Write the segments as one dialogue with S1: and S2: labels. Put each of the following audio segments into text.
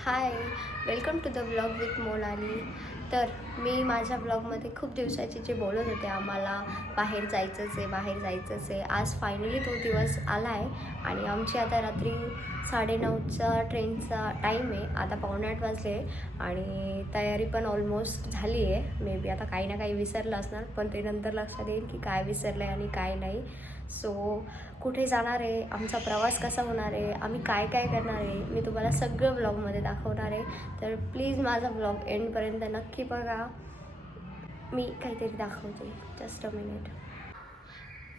S1: Hi welcome to the blog with Monali तर मी माझ्या ब्लॉगमध्ये खूप दिवसाचे जे बोलत होते आम्हाला बाहेर जायचंच आहे बाहेर जायचंच आहे आज फायनली तो दिवस आला आहे आणि आमची आता रात्री साडेनऊचा ट्रेनचा टाईम आहे आता पावणे आठ वाजले आणि तयारी पण ऑलमोस्ट झाली आहे मे बी आता काही ना काही विसरलं असणार पण ते नंतर लक्षात येईल की काय विसरलं आहे आणि काय नाही. सो कुठे जाणार आहे? आमचा प्रवास कसा होणार आहे? आम्ही काय काय करणार आहे? मी तुम्हाला सगळं ब्लॉगमध्ये दाखवणार आहे. तर प्लीज माझा ब्लॉग एंडपर्यंत नक्की बघा. मी काहीतरी दाखवते. जस्ट अ मिनिट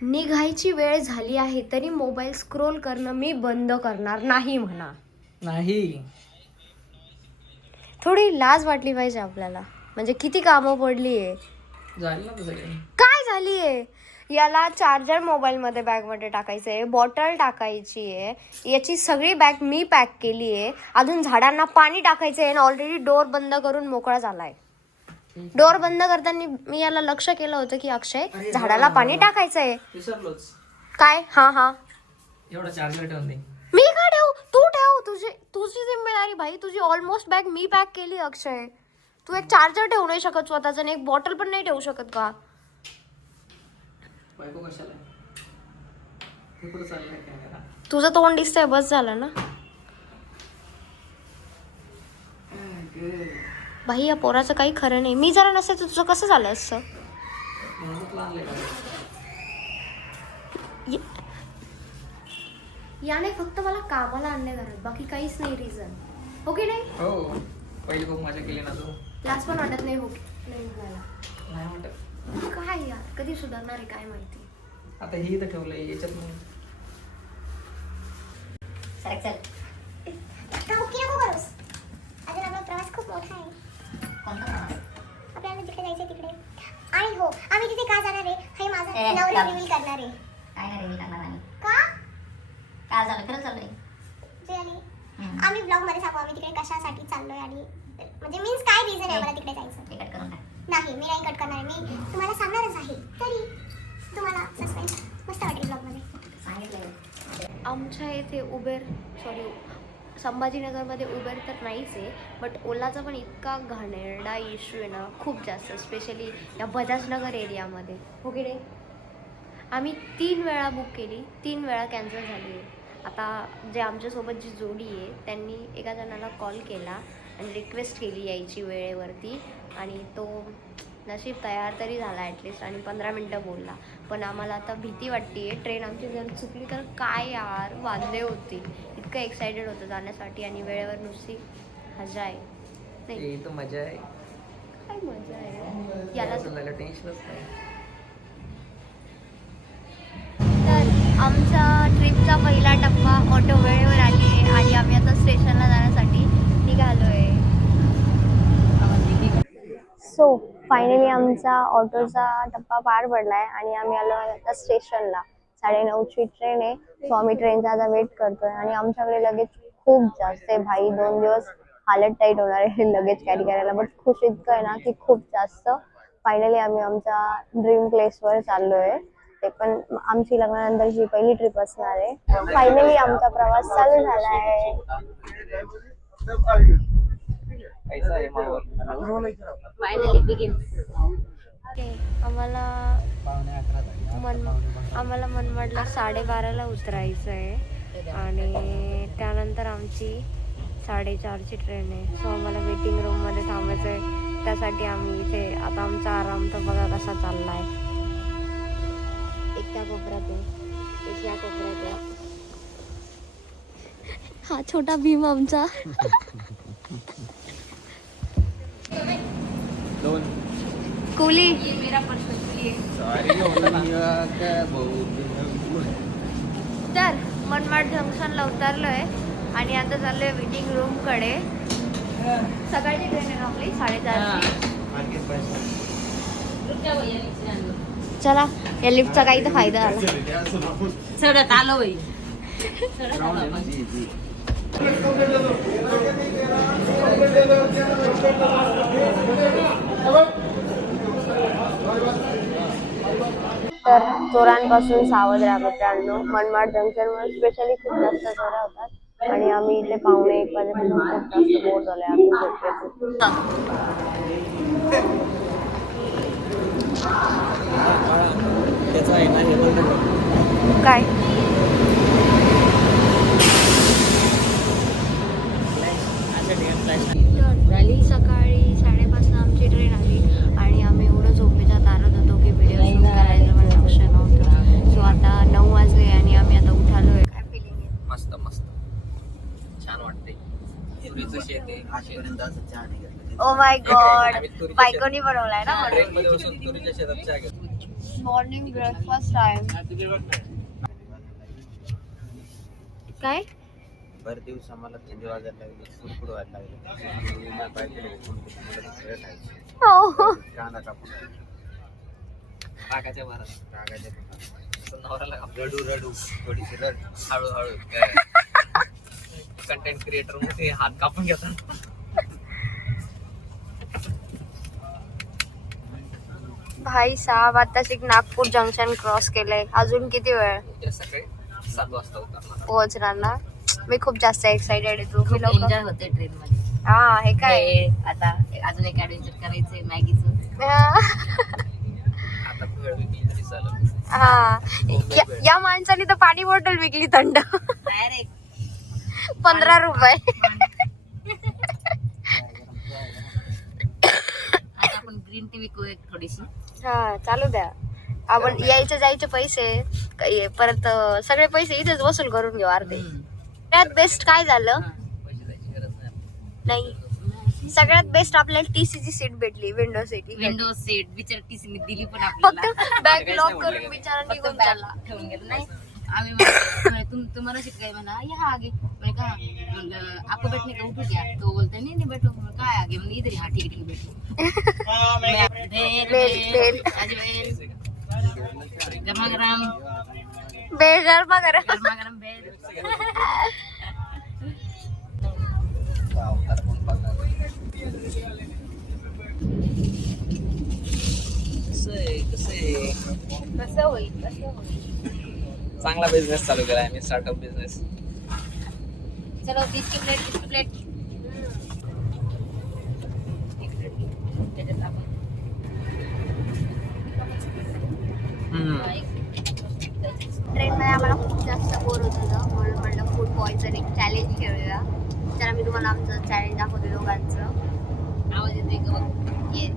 S1: निघायची वेळ झाली आहे तरी मोबाईल स्क्रोल करणं मी बंद करणार नाही म्हणा.
S2: नाही.
S1: थोडी लाज वाटली पाहिजे आपल्याला. म्हणजे किती कामं पडली आहे
S2: झाली ना सगळे.
S1: काय झाली आहे याला चार्जर मोबाईलमध्ये बॅगमध्ये टाकायचं आहे बॉटल टाकायची आहे याची सगळी बॅग मी पॅक केली आहे अजून झाडांना पाणी टाकायचं आहे आणि ऑलरेडी डोर बंद करून मोकळा झाला आहे डोर बंद करताना मी याला लक्ष केलं होतं की अक्षय झाडाला. पाणी टाकायचं आहे काय? हा हा.
S2: एवढा चार्जर ठेवून दे.
S1: मी का ठेवू? तू ठेव. तुझी तुझी जिम्मेदारी भाई. तुझी ऑलमोस्ट बॅग मी पॅक केली अक्षय. तू एक चार्जर ठेवू नाही शकत स्वतःचं आणि एक बॉटल पण नाही ठेवू शकत का?
S2: बायको कशाला हे कुठं चाललंय कॅमेरा
S1: तुझं तोंड दिसतंय बस झालं ना. भाई या पोराचं काही खरं नाही. मी जरा नसते तर तुझं कसं झालं असतं?
S2: म्हणूनच लागले का?
S1: या- याने फक्त मला कामाला आणले घरात. बाकी काहीच नाही रिझन हो की नाही?
S2: हो. पहिली खूप मजा केली ना तू.
S1: लास्ट पण वाटत नाही हो की नाही
S2: म्हणत
S1: काय यार? कधी सुधारणार आहे काय माहिती?
S2: आता ही इथं ठेवलंय याच्यात नाही.
S3: नको करूस. अजून आपला प्रवास खूप मोठा आहे. आपल्याला जिकडे जायचंय तिकडे. आणि हो आम्ही तिथे का जाणार आहे? हे माझं
S4: ए,
S3: नवरा
S4: थांब.
S3: रिव्हील करणार आहे.
S4: काय नाही रिव्हील करणार आम्ही.
S3: का?
S4: काय झालं खरं चाललंय
S3: जे आणि
S4: हम्म.
S3: आम्ही ब्लॉगमध्ये सांगू आम्ही तिकडे कशासाठी चाललोय आणि म्हणजे मीन्स काय रिझन आहे मला तिकडे जायचं? नाही मी नाही कट करणार मी तुम्हाला सांगणारच आहे. तरी तुम्हाला सस्पेन्स मस्त वाटेल
S4: ब्लॉगमध्ये
S1: आमच्या इथे उबेर सॉरी संभाजीनगरमध्ये उबेर तर नाहीच आहे बट ओलाचा पण इतका घाणेरडा इश्यू आहे ना खूप जास्त स्पेशली या बजाजनगर एरियामध्ये हो की नाही? आम्ही तीन वेळा बुक केली तीन वेळा कॅन्सल झाली आहे. आता जे आमच्यासोबत जी जोडी आहे त्यांनी एका जणाला कॉल केला आणि रिक्वेस्ट केली यायची वेळेवरती आणि तो नशीब तयार तरी झाला ॲटलिस्ट आणि पंधरा मिनटं बोलला. पण आम्हाला आता भीती वाटते ट्रेन आमची जर चुकली तर काय यार? वांदे होती. इतकं एक्सायटेड होतं जाण्यासाठी आणि वेळेवर नुसती हजा आहे. नाही.
S2: तर मजा आहे.
S1: काय मजा आहे? याला
S2: टेन्शनच नाही
S1: तर आमचा ट्रिपचा पहिला टप्पा ऑटो वेळेवर आली आहे आणि आम्ही आता स्टेशनला जाण्यासाठी निघालोय. सो फायनली आमचा ऑटोचा टप्पा पार पडलाय आणि आम्ही आलो आता स्टेशनला. साडे नऊची ट्रेन आहे. सो आम्ही ट्रेनचा आता वेट करतोय आणि आमच्याकडे लगेच खूप जास्त आहे. भाई दोन दिवस हालत टाईट होणार आहे लगेच कॅरी करायला. बट खुश इतकं आहे ना की खूप जास्त. फायनली आम्ही आमच्या ड्रीम प्लेसवर चाललोय. ते पण आमची लग्नानंतरची पहिली ट्रिप असणार आहे. फायनली आमचा प्रवास चालू झाला आहे.
S2: आहे मावर
S1: आम्हाला मन आम्हाला मनमाडला साडेबाराला उतरायचं आहे. आणि त्यानंतर आमची साडेचारची ट्रेन आहे. सो आम्हाला वेटिंग रूममध्ये थांबायचं आहे. त्यासाठी आम्ही इथे आता आमचा आराम तर बघा कसा चालला आहे एक त्या कोपऱ्यात आहे एक या कोपऱ्यात आहे हा छोटा भीम आमचा.
S2: दोन.
S1: कुली. तर मनमाड जंक्शनला उतरलोय आणि आता चाललोय वेटिंग रूमकडे. सकाळची ट्रेन आहे ना आपली? साडेचारची चला या लिफ्टचा काही तर फायदा झाला.
S4: चढत आलो बाई
S1: तर चोरांपासून सावध राहा मित्रांनो. मनमाड जंक्शनवर स्पेशली खूप जास्त चोऱ्या होतात.
S5: आणि आम्ही इथे पावणे एक वाजेपासून खूप जास्त बोर झालोय. आम्ही. काय
S6: अशा ठिकाणी flash
S5: झाली सकाळी साडेपाचला आमची ट्रेन आली आणि आम्ही एवढं झोपेच्या तारत होतो की व्हिडिओ शूट करायचं पण लक्ष नव्हतं सो आता नऊ वाजले आणि आम्ही आता उठालोय काय फिलिंग आहे
S6: मस्त मस्त छान वाटते तुरीचं शेत आहे
S5: ओ माय गॉड बायकोनी बनवलाय ना मॉर्निंग ब्रेकफास्ट टाइम काय?
S7: भर दिवस आम्हाला थंडी वाजायला लागली कुरकुड व्हायला लागली. बायकोला मला खायचं. कांदा कापून
S6: पाकाच्या भरात. असं नवऱ्याला
S7: रडू रडू. थोडीशी रड.
S6: हळूहळू कंटेंट क्रिएटर मध्ये हात कापून घेतात.
S5: भाई साहेब आताच एक नागपूर जंक्शन क्रॉस केलंय. अजून किती वेळ?
S6: उद्या सकाळी सात वाजता उतरणार.
S5: पोहोचणार ना? मी खूप जास्त एक्साइटेड आहे तू. मी
S8: एन्जॉय होते ट्रेन मध्ये.
S5: हा हे काय?
S8: हे आता अजून एक ऍडव्हेंचर करायचंय मॅगीचं.
S6: आता
S5: हा. या- या माणसाने तर पाणी बॉटल विकली थंड.
S8: डायरेक्ट
S5: पंधरा रुपये
S8: आता आपण ग्रीन टी विकू एक थोडीशी.
S5: हा चालू द्या. आपण यायचे जायचे पैसे काय- परत अं, सगळे पैसे इथेच वसूल करून घेऊ अर्धे. त्यात बेस्ट काय झालं?
S6: पैसे द्यायची गरज नाही
S5: नाही. सगळ्यात बेस्ट आपल्याला टीसी ची सीट भेटली विंडो सीट
S8: विंडो सीट बिचार टीसीने दिली पण
S5: फक्त
S8: आपल्याला
S5: बॅग लॉक करून बिचारा
S8: फक्त
S5: निघून
S8: bag
S5: चालला.
S8: ठेवून गेलो. नाही आम्ही तुम तुम्हाला शिकाय म्हणा? या आगे. म्हणे का म्हणलं आपको बैठने का उठो क्या? तो बोलते नहीं नहीं बैठो। मैं काय आगे मैंने इधर ही, हाँ ठीक ठीक बैठो। मैं- बेल
S5: बेल, बेल.
S8: गरमा गरम गरमा गरम बेल।
S6: कसं आहे कसं
S5: होईल कसं होईल?
S6: चांगला बिझनेस चालू केला आहे मी स्टार्टअप बिझनेस
S8: चलो बीस की प्लेट बीस की प्लेट
S5: आम्हाला खूप जास्त बोर होत होतं. म्हणून म्हटलं फूड पॉइझनिंग चॅलेंज खेळूया. तर तुम्हाला आमचं चॅलेंज दाखवते दोघांचं.
S8: आवाज येतोय का बघ?
S5: ये.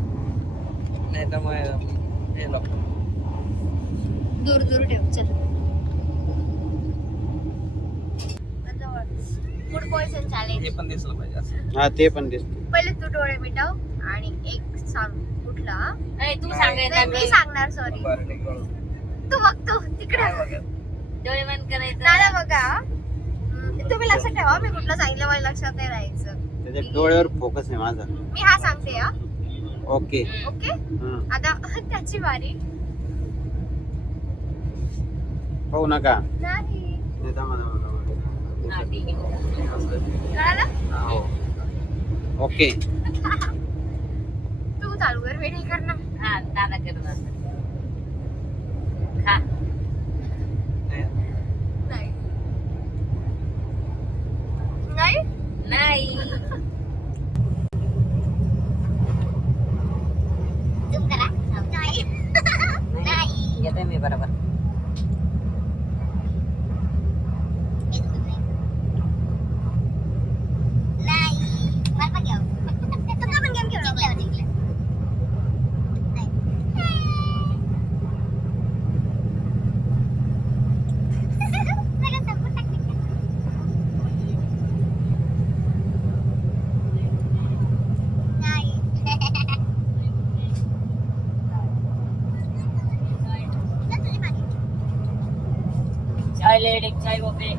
S6: नाही तर मग लोक
S5: दूर दूर ठेव. चल. फूड पॉइझन चॅलेंज
S6: हे पण दिसलं पाहिजे असं.
S7: हा ते पण दिसतो.
S5: पहिले तू डोळे मिटव आणि एक सांग कुठला?
S8: नाही तू
S5: नाही,
S8: सांगायचं
S5: मी सांगणार सॉरी
S6: बरं ठीक आहे.
S5: तू बघतो तिकडे
S6: काय
S8: डोळे बंद करायचं.
S5: बघा. हम्म, तुम्ही लक्षात ठेवा मी कुठलं सांगितलं मला लक्षात नाही राहायचं.
S7: त्याच्या डोळ्यावर फोकस आहे माझा.
S5: मी हा सांगते हा.
S7: ओके.
S5: ओके?
S7: हं.
S5: आता त्याची वारी.
S7: पाहू नका.
S5: नाही.
S7: नाही, थांबा, थांबा, थांबा.
S8: हा ठीक आहे
S5: कळालं
S7: हा, हो. ओके
S5: तू चालू कर मी नाही करणार
S8: हा दादा करणार खा
S6: नाही.
S5: नाही नाही
S8: नाही
S3: झूम करा नाही नाही
S8: येते मी बरोबर
S3: हे झूम नाही. नाही मला पण घ्या तुमचा पण गेम खेळू जिंकल्यावर जिंकल्या नाही. सगळं संपून टाकलं का? नाही चल तुझी मागे.
S8: एक चाय वगैरे.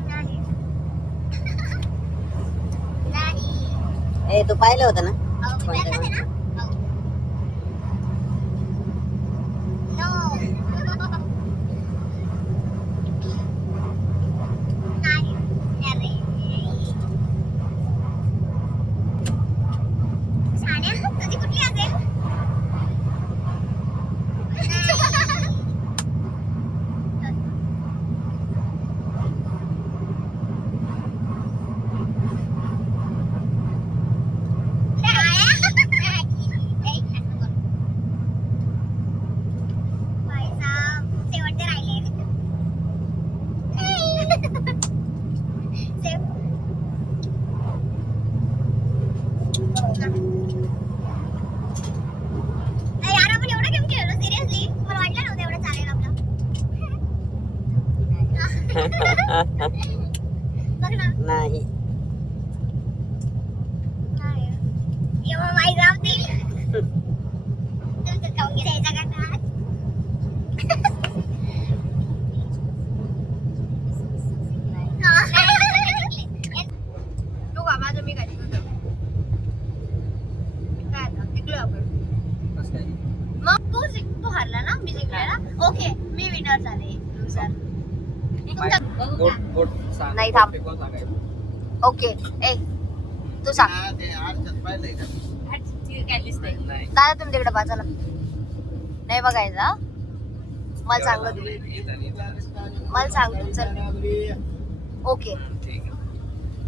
S8: ए तू पाहिलं होतं ना
S3: अहो, मी प्लॅन करते ना? अहो. No. नाही. अरे. साड्या, तुझी कुठली असेल? नाही. अरे यार आपण एवढं गेम खेळलो सिरियसली मला वाटलं नव्हतं एवढं चालेल आपलं बघ ना
S7: नाही
S3: एव्हा माई जाम ते तुमचं खाऊन घ्यायचा का काय?
S5: तू का माझं मी काय तुझं काय आता जिंकलो आपण
S6: कसं काय
S5: मग तू जिंक तू हारला ना मी जिंकलेला ओके मी विनर झाले. नाही, थांब. ओके ए तू सांग. दादा तुम्ही तिकडे बाजूला नाही बघायचं? मला सांग. मला सांग तू चल. ओके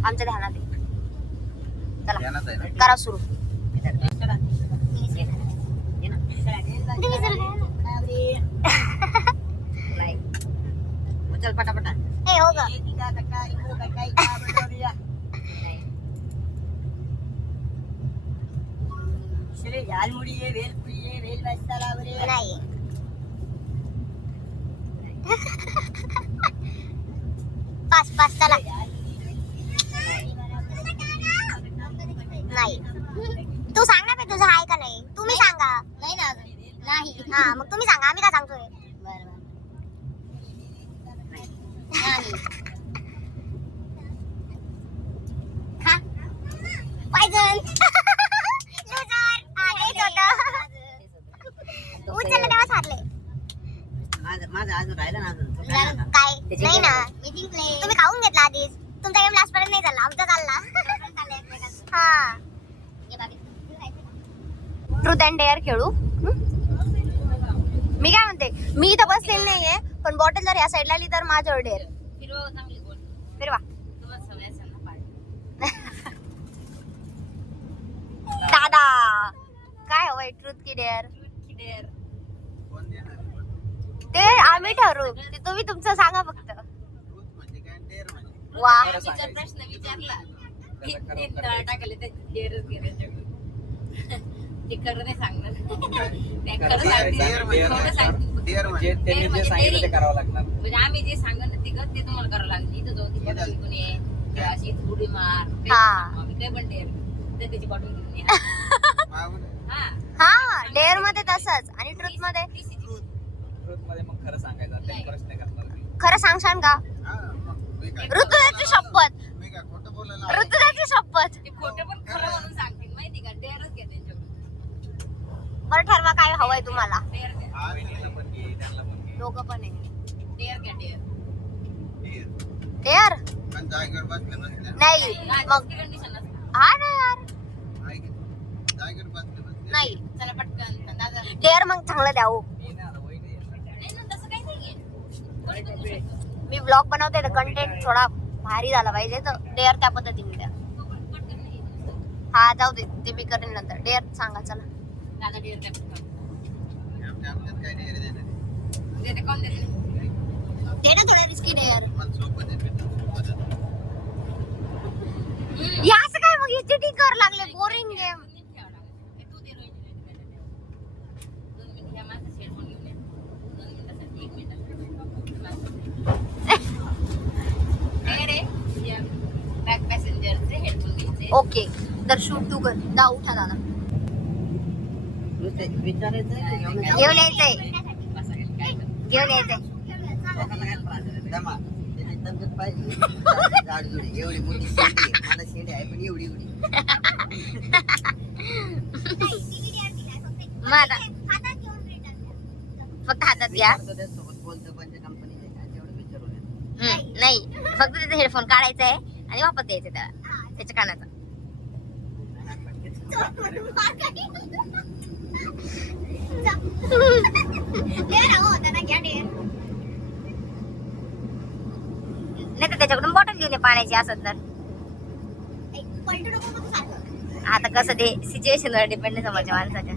S5: आमच्या ध्यानात. चला? करा सुरू
S3: तुम्ही जर
S5: नाही
S8: चल पटापटा
S3: ए हो ग नाही पाच पाच चला नाही तू सांग ना बे तुझं आहे का नाही तुम्ही सांगा नाही ना नाही हा मग तुम्ही सांगा आम्ही का सांगतोय खा. पायजन लुजर आलेच होतं उचललं तेव्हाच हारले
S8: माझं अजून राहिलं ना अजून
S3: काय नाही ना तुम्ही खाऊन घेतला आधीच तुमचा गेम लास्ट पर्यंत नाही चालला आमचा चालला हा
S5: ट्रूथ अँड डेअर खेळू? हं? मी काय म्हणते? मी इथं बसलेली नाहीये पण बॉटल जर या साईडला आली तर माझ्यावर डेअर
S8: फिरवा पाय.
S5: दादा! काय हवंय ट्रूथ की डेअर? ते आम्ही ठरवू. ते तुम्ही तुमचं सांगा फक्त. वा.
S8: प्रश्न विचारला. ते ते ते खरं नाही सांगणार. ते
S6: खरं.
S8: सांगतील खोटं
S6: म्हणजे-
S8: सांगतील
S7: म्हणजे
S6: त्यांनी जे सांगितलं ते. करावं लागणार.
S8: म्हणजे आम्ही जे सांगन ना तिघं ते तुम्हाला करावं लागेल. इथं जाऊ ती बॉटल घेऊन ये किंवा अशी उडी मार काही
S5: हा.
S8: सांगू आम्ही काही पण डेअर तर त्याची बॉटल घेऊन ये. हा
S5: हा. डेअरमध्ये तसंच. आणि
S6: ट्रूथमध्ये? ट्रूथमध्ये मग खरं सांगायचं. त्यांनी प्रश्न करणार मी.
S5: खरं सांगशान का ऋतुजाची शपथ
S7: मी काय खोटं बोलायला आलो?
S5: ऋतुजाची शपथ
S8: ते खोटं पण खरं म्हणून सांगतील माहिती का डेअरच घ्या त्यांच्याकडून
S5: बरं ठरवा काय हवंय तुम्हाला?
S7: हा,
S5: दोघं पण आहे.
S8: डेअर
S5: नाही मग हा ना यार. नाही
S8: चला पटकन दादा
S5: डेअर मग चांगलं द्या हो.
S6: मी
S5: ब्लॉग बनवते तर कंटेंट थोडा भारी झाला पाहिजे तर डेअर त्या पद्धतीने द्या.
S8: नाही
S5: हा जाऊ दे ते मी करेन नंतर. डेअर सांगा चला.
S8: दादा डेअर पटकन
S7: आमच्या आमच्यात काय डेअर देणार आहे?
S8: देते कोण देते
S5: दे ना थोडं रिस्की डेअर
S7: मला सोपं दे, मी तर सोपं देतो.
S5: या असं काय मग कर लागले बोरिंग गेम
S8: दे पॅसेंजरचे हेडफोन घ्यायचे
S5: ओके तर शूट तू कर जा उठा दादा घेऊन यायचंय घेऊन यायचंय.
S7: पाहिजे. एवढी मोठी मला आहे पण एवढी एवढी
S5: फक्त हातात घ्या.
S7: बोलतो
S5: नाही. फक्त त्याचा हेडफोन काढायचा आहे आणि वापस द्यायचं त्याला. त्याच्या कानाचा. नाही तर त्याच्याकडून बॉटल घेऊन ये पाण्याची असत तर आता कसं ते सिच्युएशन वर डिपेंड आहे समोरच्या माणसाच्या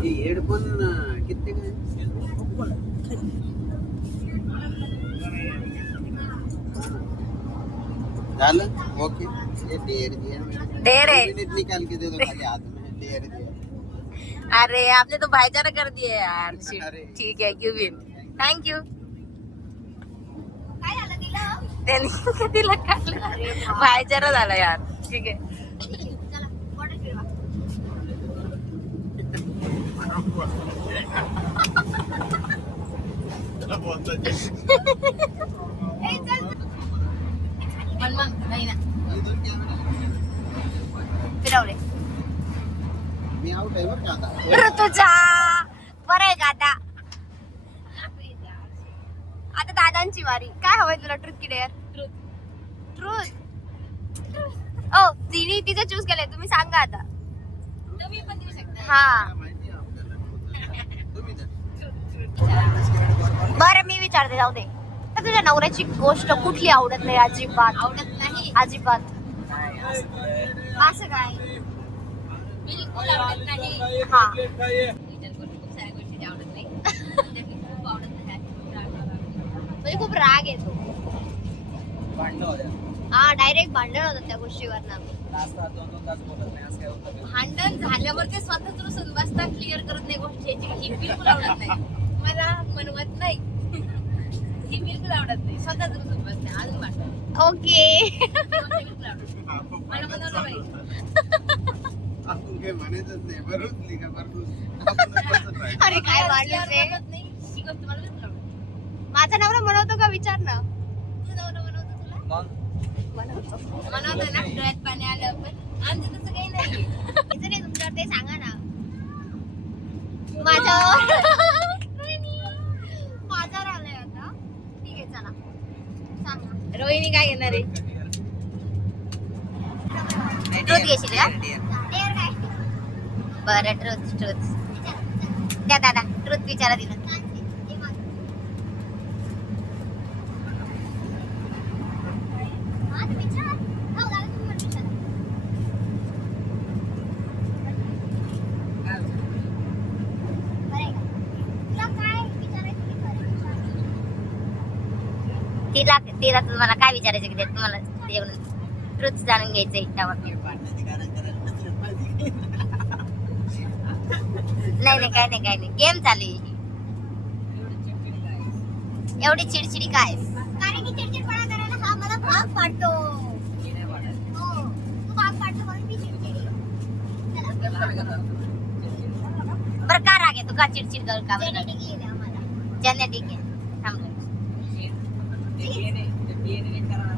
S7: हेडफोन किती झालं ओके ये डेयर दिया मैंने।
S8: डेयर है।
S7: दो मिनट निकाल के दे दो खाली हाथ में डेयर दिया
S8: अरे आपने तो भाईचारा कर दिया यार
S7: अरे.
S8: ठीक आहे क्यू बिन थँक्यू
S3: काय झालं तिला
S8: त्यांनी तिला काढलं भाईचारा झाला यार ठीक आहे
S3: चला बॉर्डर फिरवा ए, चल.
S8: पण मग नाही ना
S7: इधर कॅमेरा
S8: फिरवले
S7: मी आउट आहे बरं का आता
S5: ऋतुजा बरं आहे का आता आता दादांची वारी काय हवंय तुला ट्रुथ की डेअर ट्रुथ ओ तिने तिचं चूज केलंय तुम्ही सांगा आता
S8: तुम्ही पण देऊ शकता
S5: हा
S7: माहिती आहे आपल्याला तुम्ही द्या.
S5: बरं मी विचारते जाऊ दे तुझ्या नवऱ्याची गोष्ट कुठली आवडत नाही अजिबात?
S8: आवडत नाही.
S5: अजिबात. असं काय?
S8: बिलकुल आवडत नाही.
S5: हा.
S8: खूप साऱ्या गोष्टी आवडत नाही खूप आवडत नाही.
S5: म्हणजे खूप राग येतो. हा डायरेक्ट भांडण होतं त्या गोष्टीवर ना?
S8: भांडण झाल्यावर ते स्वतःच रुसून बसता क्लिअर करत नाही गोष्टी ही बिलकुल आवडत नाही. मला मनवत नाही. बिलकुल आवडत नाही. स्वतःच रुसून बसते? अजून भांडण
S5: ओके.
S8: बिलकुल आवडत नाही. मला बनवलं पाहिजे
S7: आपण काही म्हणायचंच नाही. भरूच का? भरूच. आपण बसत राहायचं.
S5: अरे काय
S8: मला
S5: माणूस
S8: clear
S5: आहे
S8: बनवत नाही. ही गोष्ट मला बिलकुल आवडत नाही.
S5: माझा नवरा म्हणवतो का? विचार ना.
S8: तू नवरा बनवतो तुला?
S6: मग?
S8: बनवतो. ना. डोळ्यात पाणी आलं पण आमचं तसं काही नाही
S5: तुमच्यावर ते सांगा ना. माझ्यावर माझ्यावर आलंय आता ठीक आहे चला सांगा
S8: रोहिणी काय घेणार आहे?
S5: ट्रुथ घेशील का? बरं ट्रुथ ट्रुथ द्या दादा ट्रुथ विचारा दिलं
S3: हे बघ. हा, तू विचार. हो, दादा, तुम्ही पण विचारा. बरं आहे का? तुला काय विचारायचं ते खरं विचार.
S5: तिला तिला तुम्हाला काय विचारायचं की तुम्हाला ट्रुथ जाणून घ्यायचंय त्यावर. नाही नाही काय नाही काय नाही. गेम चालू आहे. एवढी चिडचिडी काय?
S3: कारण की चिडचिडपणा करायला हा मला भाग पाडतो. हो तू भाग पाडतो म्हणून मी चिडचिडी. चला.
S5: बरं का राग येतो? का चिडचिड करू का जेनेटिक आहे थांबलं
S6: ते DNA ते DNA नीट करा ना.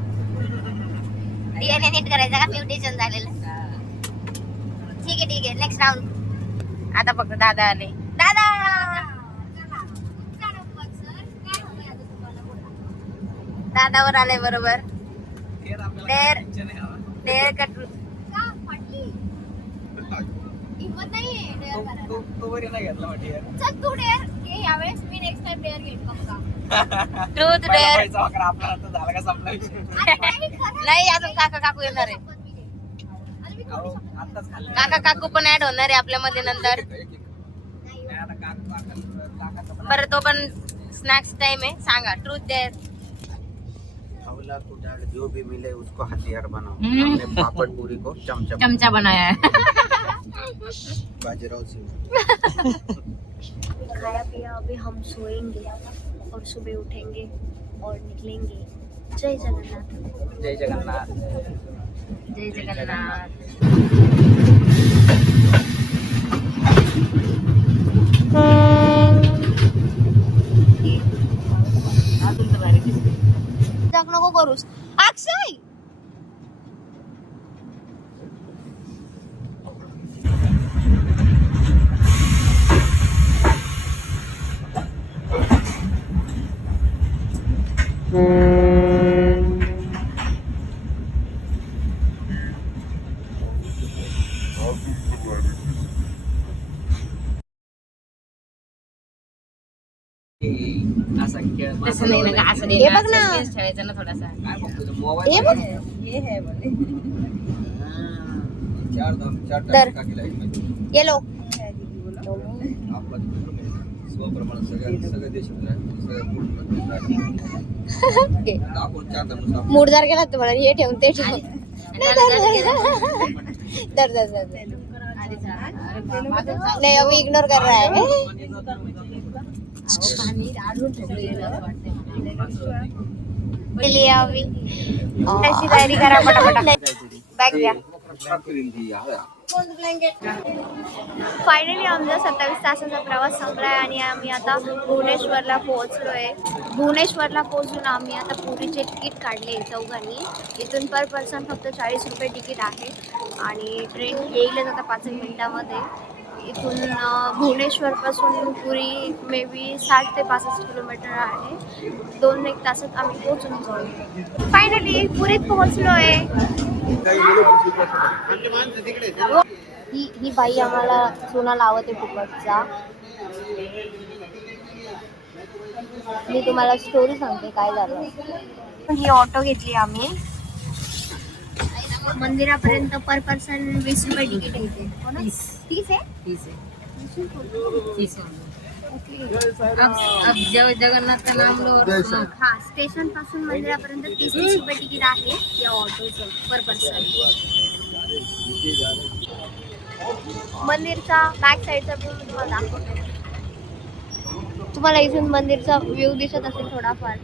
S5: डीएनए नीट करायचं का? म्युटेशन झालेलं. ठीक आहे ठीक आहे. नेक्स्ट राऊंड आता फक्त दादा आले. दादा. दादावर आले बरोबर. डेअर कट
S3: का फाटली हिंमत नाहीये डेअर
S6: तो-
S3: करायला डेअर यावेळेस डेअर पक्का
S5: ट्रूथ डेअर
S6: झाला का संपला
S3: नाही.
S5: अजून काका काकू येणार आहे. काका काकू पण ऍड होणार आहे आपल्यामध्ये नंतर.
S3: नाही
S6: नाही, आता काकू- काका- काकाचं पण
S5: बरं तो पण स्नॅक्स टाइम आहे. सांगा ट्रूथ डेअर
S7: हवला कुदाल जो भी मिले उसको हथियार बनाओ। हमने पापड़ पूरी को चमचा
S8: चमचा बनाया है
S7: बाजीराव सिंह.
S5: खाया पिया अभी हम सोएँगे और सुबह उठेंगे और निकलेंगे। जय जगन्नाथ।
S6: जय जगन्नाथ।
S8: जय जगन्नाथ।
S5: नको करूस अक्षय
S8: तसं नाही ना का, असं
S5: हे
S8: नाही
S5: बघ ना.
S8: असं ठेवायचं ना थोडासा
S6: काय बघ तुझं मोबाईल
S5: हे बघ
S7: चार दाम चार
S5: दर.
S7: टाका की लाइटमध्ये
S5: येलो
S7: आपला
S9: प्रमाणात सगळ्या सगळे देश सगळ्या पूर्ण
S5: घे.
S9: आपण चार धर्म
S5: मूडदार गेला तुम्हाला हे ठेवून ते ठेवून नाही, धर, धर, धर, धर, धर. नाही अभी इग्नोर कर रहा है त्याची तयारी करा पटापटा. बॅग घ्या. फायनली आमचा सत्तावीस तासाचा प्रवास संपलाय आणि आम्ही आता भुवनेश्वरला पोहोचलोय. भुवनेश्वरला पोहोचून आम्ही आता पुरीचे तिकीट काढले चौघांनी. इथून पर पर्सन फक्त चाळीस रुपये तिकीट आहे. आणि ट्रेन येईलच आता पाच मिनिटामध्ये. इथून भुवनेश्वरपासून पुरी मे बी साठ ते पासष्ट किलोमीटर आहे. दोन एक तासात आम्ही पोहोचून जाऊ. फायनली पुरीत आहे ही ही बाई आम्हाला चुना लावते फुकटचा. मी तुम्हाला स्टोरी सांगते काय झालं. ही ऑटो घेतली आम्ही. मंदिरापर्यंत पर पर्सन वीस रुपये तिकीट येते हो ना? तीस. आहे?
S8: तीस है तीस है
S5: ओके.
S8: अब अब जग जगन्नाथ का नाम लो और सुनो
S5: हा स्टेशनपासून मंदिरापर्यंत तीस तीस रुपये तिकीट आहे या ऑटोचं पर पर्सन मंदिरचा बॅक साईडचा व्ह्यू मी तुम्हाला दाखवते. तुम्हाला इथून मंदिरचा व्ह्यू दिसत असेल थोडाफार.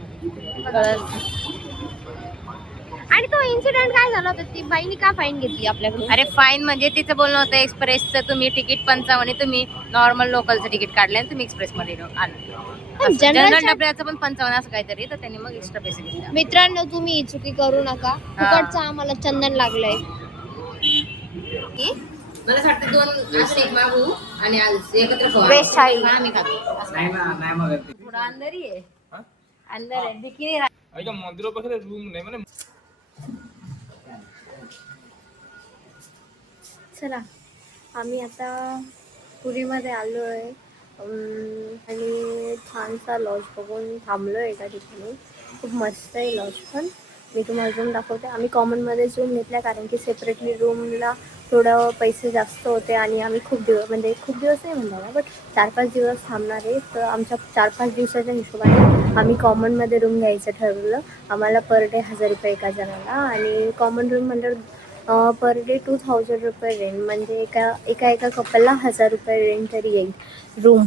S5: आणि तो इन्सिडेंट काय झाला होता? ती बाईने का फाईन घेतली आपल्याकडून?
S8: अरे फाईन म्हणजे तिचं बोलणं होतं एक्सप्रेसचं तुम्ही तिकीट पंचावन्न तुम्ही नॉर्मल लोकलचं तिकीट काढलं आणि तुम्ही एक्सप्रेसमध्ये आलं.
S5: पण
S8: जनरल डब्याचं पण पंचावन्न असं काहीतरी तर त्यांनी मग एक्स्ट्रा पैसे घेतले.
S5: मित्रांनो तुम्ही ही चुकी करू नका. फुकटचं आम्हाला चंदन लागलंय.
S8: मला वाटतं दोन आणि एकत्र खाऊ. आहे. आम्ही खातो. आहे.
S2: रूम नाही म्हणजे
S5: चला आम्ही आता पुरीमध्ये आलो आहे आणि छानसा लॉज बघून थांबलो आहे एका ठिकाणी. खूप मस्त आहे लॉज पण. मी तुम्हाला रूम दाखवते. आम्ही कॉमनमध्ये रूम घेतल्या कारण की सेपरेटली रूमला थोडं पैसे जास्त होते आणि आम्ही खूप दिवस म्हणजे खूप दिवस नाही म्हणणार ना बट चार पाच दिवस थांबणार आहे. तर आमच्या चार पाच दिवसाच्या हिशोबाने आम्ही कॉमनमध्ये रूम घ्यायचं ठरवलं. आम्हाला पर डे हजार रुपये एका जणाला आणि कॉमन रूम म्हणल्यावर पर डे टू थाउजंड रुपये रेंट म्हणजे एका एका एका कपलला हजार रुपये रेंट तरी येईल. रूम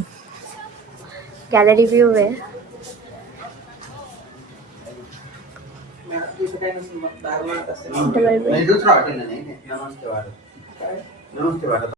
S5: गॅलरी व्ह्यू आहे. बेड
S7: दुसरा हॉटेल नाही. नमस्ते वाटत.